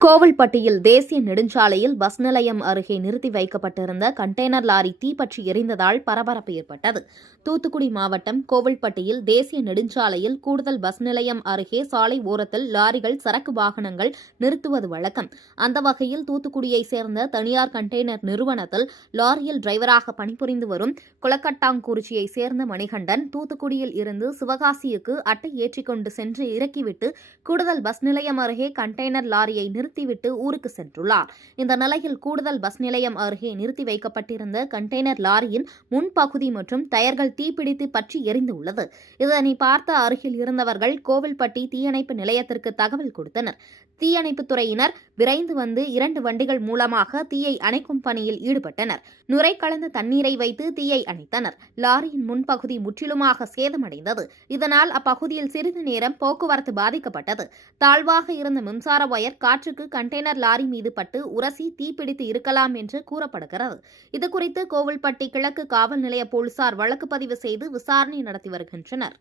கோவில்பட்டியில் தேசிய நெடுஞ்சாலையில் பஸ் நிலையம் அருகே நிறுத்தி வைக்கப்பட்டிருந்த கண்டெய்னர் லாரி தீப்பற்றி எரிந்ததால் பரபரப்பு ஏற்பட்டது. தூத்துக்குடி மாவட்டம் கோவில்பட்டியில் தேசிய நெடுஞ்சாலையில் கூடுதல் பஸ் நிலையம் அருகே சாலை ஓரத்தில் லாரிகள், சரக்கு வாகனங்கள் நிறுத்துவது வழக்கம். அந்த வகையில் தூத்துக்குடியைச் சேர்ந்த தனியார் கண்டெய்னர் நிறுவனத்தில் லாரியில் டிரைவராக பணிபுரிந்து வரும் குளக்கட்டாங்குறிச்சியைச் சேர்ந்த மணிகண்டன் தூத்துக்குடியில் இருந்து சிவகாசிக்கு அட்டை ஏற்றிக்கொண்டு சென்று இறக்கிவிட்டு கூடுதல் பஸ் நிலையம் அருகே கண்டெய்னர் லாரியை நிறுத்திவிட்டு ஊருக்கு சென்றுள்ளார். இந்த நிலையில் கூடுதல் பஸ் நிலையம் அருகே நிறுத்தி வைக்கப்பட்டிருந்த கண்டெய்னர் லாரியின் முன்பகுதி மற்றும் டயர்கள் தீப்பிடித்து பற்றி எரிந்துள்ளது. இதனை பார்த்த அருகில் இருந்தவர்கள் கோவில்பட்டி தீயணைப்பு நிலையத்திற்கு தகவல் கொடுத்தனர். தீயணைப்புத் துறையினர் விரைந்து வந்து 2 வண்டிகள் மூலமாக தீயை அணைக்கும் பணியில் ஈடுபட்டனர். நுரை கலந்த தண்ணீரை வைத்து தீயை அணைத்தனர். லாரியின் முன்பகுதி முற்றிலுமாக சேதமடைந்தது. இதனால் அப்பகுதியில் சிறிது நேரம் போக்குவரத்து பாதிக்கப்பட்டது. தாழ்வாக இருந்த மின்சார வயர் காற்றுக்கு கண்டெய்னர் லாரி மீது பட்டு உரசி தீப்பிடித்து இருக்கலாம் என்று கூறப்படுகிறது. இதுகுறித்து கோவில்பட்டி கிழக்கு காவல் நிலைய போலீசார் வழக்கு பதிவு செய்து விசாரணை நடத்தி வருகின்றனர்.